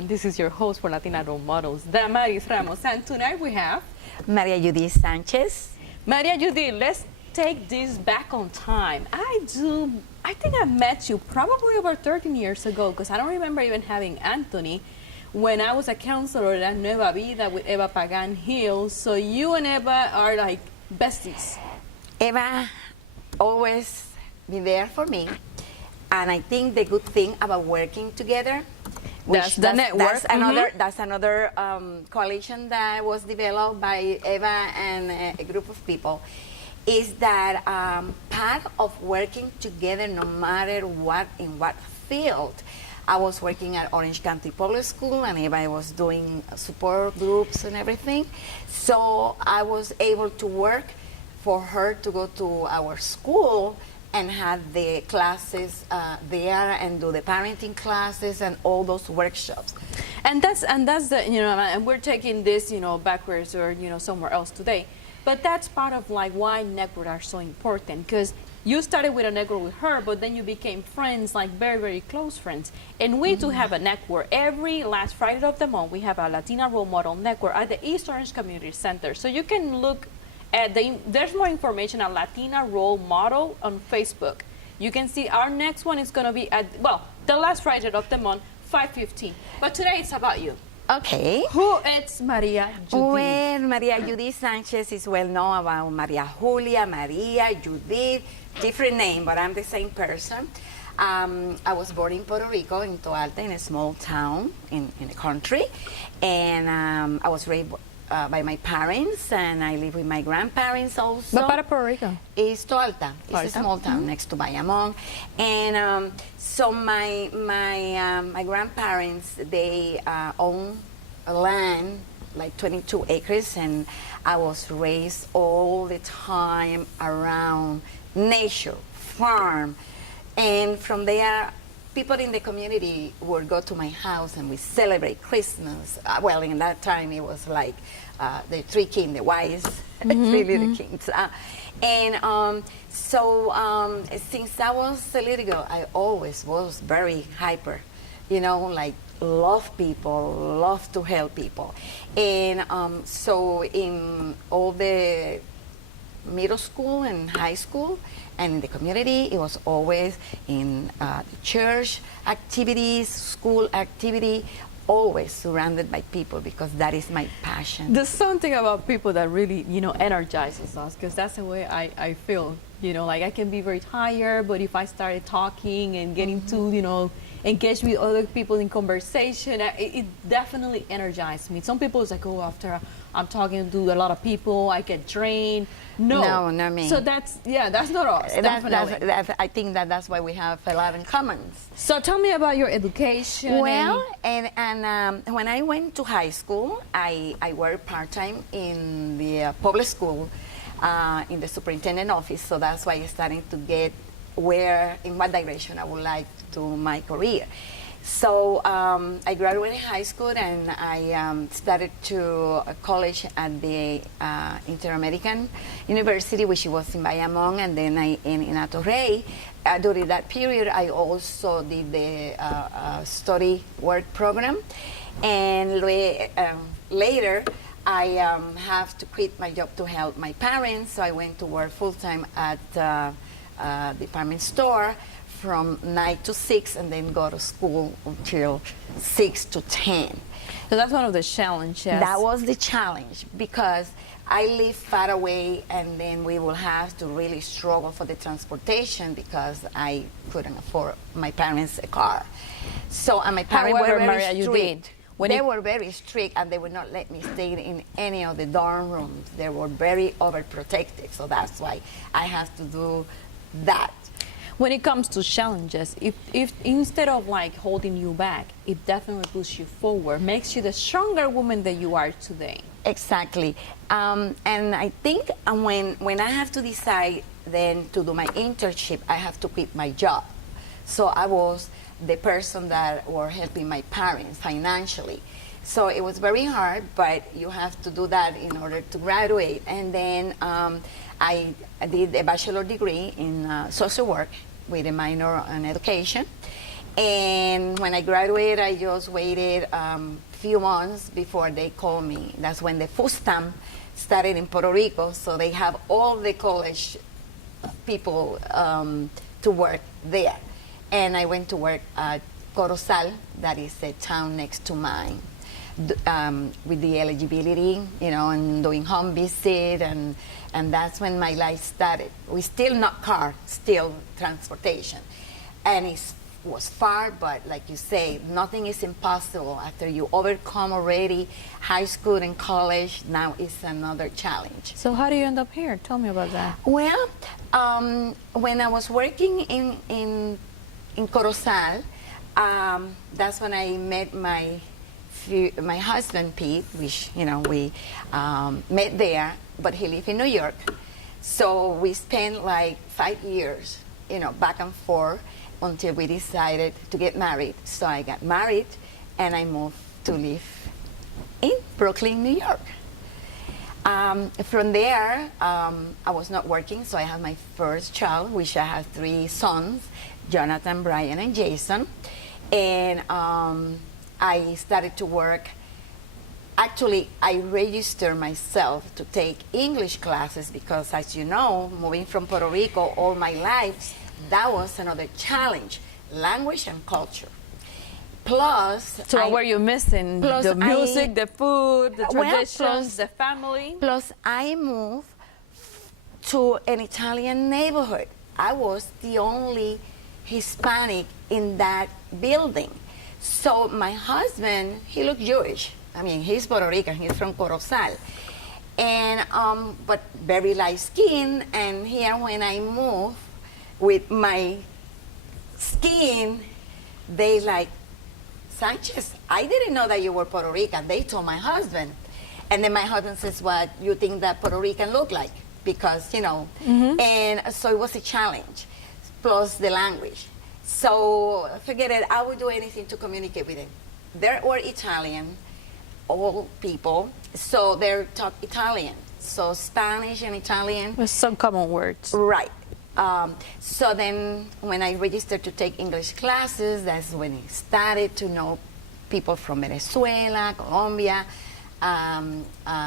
everyone. This is your host for Latina Role Models, Damaris Ramos. And tonight we have Maria Judith Sanchez. Maria Judith. Let's take this back on time. I think I met you probably over 13 years ago, because I don't remember even having Anthony when I was a counselor at Nueva Vida with Eva Pagan Hill. So you and Eva are like besties. Eva always be there for me. And I think the good thing about working together, That's the network. That's another coalition that was developed by Eva and a group of people, is that part of working together, no matter what, in what field. I was working at Orange County Public School, and Eva was doing support groups and everything. So I was able to work for her to go to our school and had the classes there and do the parenting classes and all those workshops. And that's the, and we're taking this, backwards or, somewhere else today. But that's part of like why networks are so important, because you started with a network with her, but then you became friends, like very, very close friends. And we do have a network. Every last Friday of the month, we have a Latina Role Model Network at the East Orange Community Center. So you can look at there's more information on Latina Role Model on Facebook. You can see our next one is going to be at, the last Friday of the month, 5:15. But today it's about you. Okay. Who is Maria Judith? Well, Maria Judith Sanchez is well known about Maria Julia, Maria, Judith, different name, but I'm the same person. I was born in Puerto Rico, in Toalta, in a small town in the country. And I was raised by my parents, and I live with my grandparents also. But part of Puerto Rico? It's Toalta. It's a small town next to Bayamon. And so my grandparents, they own land, like 22 acres, and I was raised all the time around nature, farm. And from there, people in the community would go to my house and we celebrate Christmas. Well, in that time it was like the three kings, the wise, three little kings. So since I was a little girl, I always was very hyper, like love people, love to help people. And so in all the middle school and high school and in the community, it was always in church activities, school activity, always surrounded by people, because that is my passion. There's something about people that really, energizes us, because that's the way I feel. Like I can be very tired, but if I started talking and getting to, engage with other people in conversation, it definitely energized me. Some people is like, oh, after I'm talking to a lot of people, I get drained. No, not me. So that's not us. Definitely. I think that's why we have a lot in common. So tell me about your education. Well, and when I went to high school, I worked part-time in the public school in the superintendent office. So that's why I started to get in what direction I would like to my career. So I graduated high school, and I started to college at the Inter-American University, which was in Bayamon, and then in Atorrey. During that period, I also did the study work program, and later I have to quit my job to help my parents, so I went to work full-time at department store from 9 to 6, and then go to school until 6 to 10. So that's one of the challenges. That was the challenge, because I live far away, and then we will have to really struggle for the transportation, because I couldn't afford my parents a car. So, and my parents were very strict. They were very strict, and they would not let me stay in any of the dorm rooms. They were very overprotective, so that's why I have to do that. When it comes to challenges, if instead of like holding you back, it definitely pushes you forward, makes you the stronger woman that you are today. Exactly. And I think when I have to decide then to do my internship, I have to quit my job. So I was the person that were helping my parents financially. So it was very hard, but you have to do that in order to graduate. And then I did a bachelor degree in social work with a minor in education. And when I graduated, I just waited few months before they called me. That's when the food stamp started in Puerto Rico, so they have all the college people to work there. And I went to work at Corozal, that is a town next to mine, with the eligibility, you know, and doing home visit, and that's when my life started. We still not car, still transportation. And it was far, but like you say, nothing is impossible after you overcome already high school and college. Now it's another challenge. So how do you end up here? Tell me about that. Well, when I was working in Corozal, that's when I met my husband Pete, which, you know, we met there, but he lived in New York. So we spent like 5 years, you know, back and forth until we decided to get married. So I got married and I moved to live in Brooklyn, New York. From there, I was not working, so I had my first child, which I have 3 sons, Jonathan, Brian, and Jason. And I started to work. Actually, I registered myself to take English classes because, as you know, moving from Puerto Rico all my life, that was another challenge, language and culture. Plus, So what were you missing? plus The music, I- the food, the well, traditions, plus- the family? Plus, I moved to an Italian neighborhood. I was the only Hispanic in that building. So my husband, he looked Jewish. I mean, he's Puerto Rican. He's from Corozal. And, but very light skin. And here when I moved with my skin, they like, Sanchez, I didn't know that you were Puerto Rican. They told my husband. And then my husband says, what you think that Puerto Rican look like? Because, you know, and so it was a challenge, plus the language. So forget it, I would do anything to communicate with them. They were Italian, all people, so they talk Italian. So Spanish and Italian. With some common words. Right. So then when I registered to take English classes, that's when I started to know people from Venezuela, Colombia,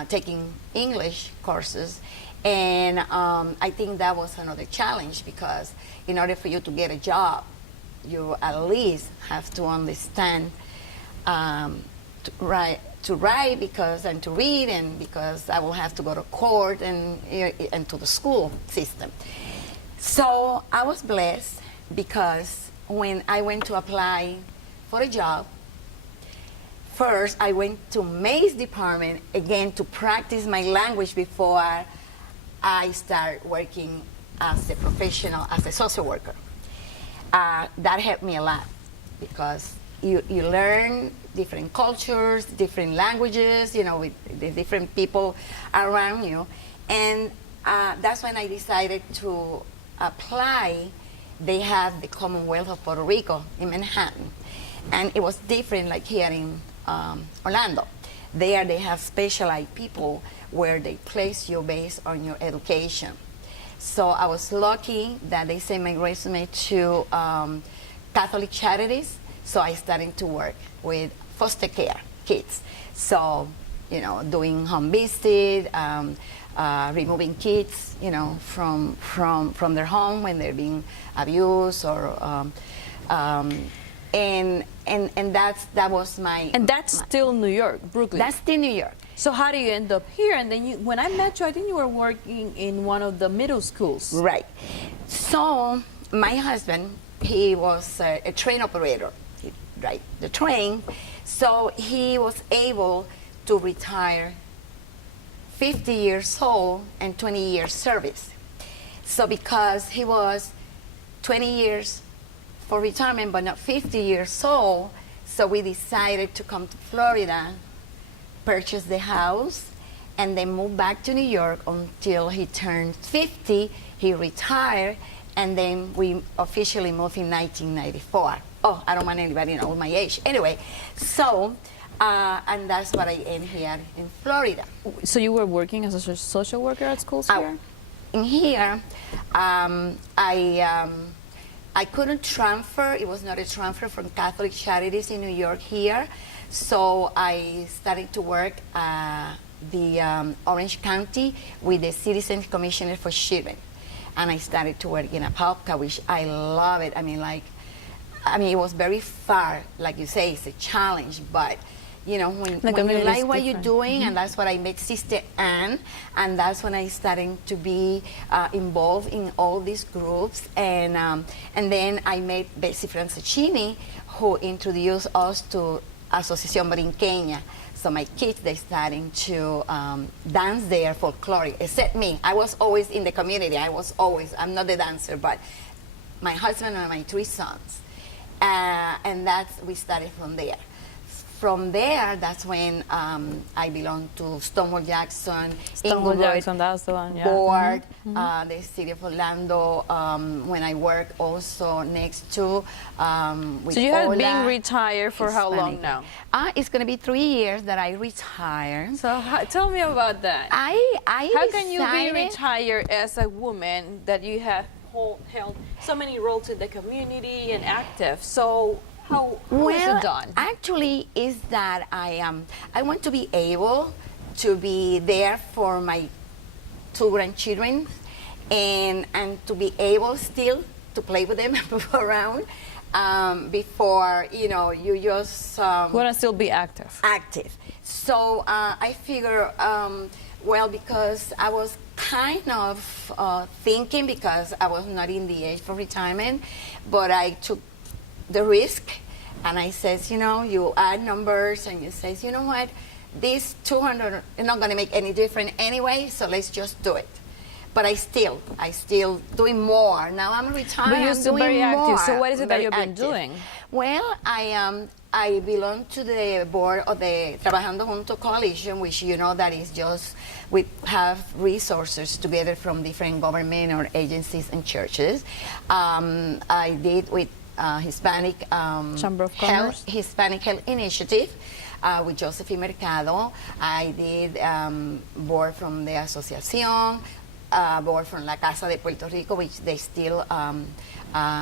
taking English courses. And I think that was another challenge because in order for you to get a job, you at least have to understand to write because and to read, and because I will have to go to court and to the school system. So I was blessed because when I went to apply for a job, first I went to May's department again to practice my language before I start working as a professional, as a social worker. That helped me a lot because you learn different cultures, different languages, you know, with the different people around you. And that's when I decided to apply. They have the Commonwealth of Puerto Rico in Manhattan. And it was different like here in Orlando. There they have specialized people where they place you based on your education. So I was lucky that they sent my resume to Catholic Charities. So I started to work with foster care kids. So, you know, doing home visit, removing kids, you know, from their home when they're being abused or and that was my. And that's still New York, Brooklyn. That's still New York. So how do you end up here? And then when I met you, I think you were working in one of the middle schools. Right. So my husband, he was a train operator, right? The train. So he was able to retire 50 years old and 20 years service. So because he was 20 years for retirement, but not 50 years old, so we decided to come to Florida, purchase the house, and then move back to New York until he turned 50. He retired, and then we officially moved in 1994. Oh, I don't want anybody to know my age. Anyway, so, and that's what I am here in Florida. So you were working as a social worker at schools here? In here, I I couldn't transfer. It was not a transfer from Catholic Charities in New York here. So I started to work the Orange County with the Citizen Commissioner for Children. And I started to work in Apopka, which I love it. I mean, it was very far. Like you say, it's a challenge, but you know, when you like what you're doing, and that's what I met Sister Anne, and that's when I started to be involved in all these groups, and then I met Bessie Franceschini, who introduced us to Asociación Brinqueña. So my kids, they starting to dance there, folkloric, except me. I was always in the community. I'm not the dancer, but my husband and my 3 sons. And we started from there. From there, that's when I belonged to Stonewall Jackson, Jackson, that's the one, yeah. Board, the city of Orlando, when I worked also next to with So you have Ola, been retired for how long Hispanic. now? It's going to be 3 years that I retired. So tell me about that. I How can you be decided- retired as a woman that you have held so many roles in the community and active? So how is it done? Actually, is that I want to be able to be there for my 2 grandchildren, and to be able still to play with them and move around before you just Want to still be active? active. So I figure, because I was kind of thinking, because I was not in the age for retirement, but I took the risk, and I says, you add numbers, and you says, you know what, these 200 are not going to make any difference anyway, so let's just do it. But I still doing more. Now I'm retired. But you're still I'm doing very active. more. So what is it that Very you've been active. doing? Well, I belong to the board of the Trabajando Junto Coalition, which that is just, we have resources together from different government or agencies and churches. I did with Hispanic Chamber of Commerce? Hispanic Health Initiative with Josephine Mercado. I did board from the Asociación, board from La Casa de Puerto Rico, which they still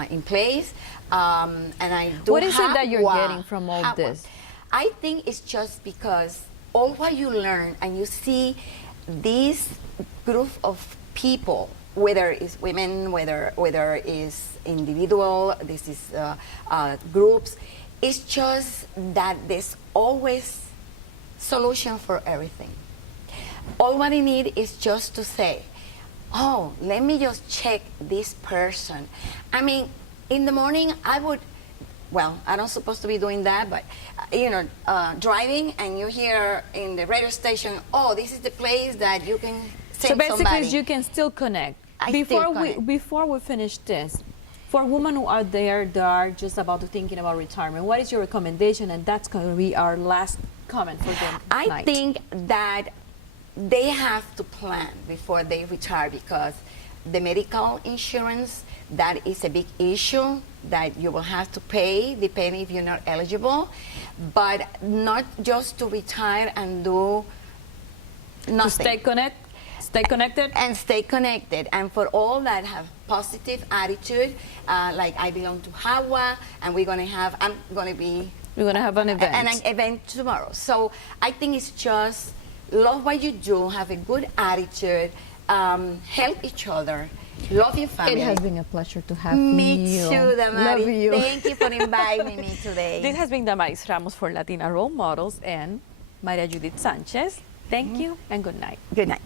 in place. And I do What is it that you're have getting from all have this? I think it's just because all what you learn and you see this group of people, whether it's women, whether it's individual, this is groups, it's just that there's always solution for everything. All what you need is just to say, oh, let me just check this person. I mean, in the morning I don't supposed to be doing that, but driving, and you hear in the radio station, oh, this is the place that you can send So basically, somebody. you can still connect. I still connect. Before we finish this, for women who are there that are just about to thinking about retirement, what is your recommendation? And that's going to be our last comment for them I tonight. think that they have to plan before they retire, because the medical insurance, that is a big issue that you will have to pay depending if you're not eligible, but not just to retire and do nothing. To stay connected. And stay connected. And for all that have positive attitude, like I belong to Hawa, and I'm going to have an event. an event tomorrow. So I think it's just love what you do, have a good attitude, help each other, love your family. It has been a pleasure to have Me you. too, Damaris. Love you. Thank you for inviting me today. This has been Damaris Ramos for Latina Role Models and Maria Judith Sanchez. Thank you and good night. Good night.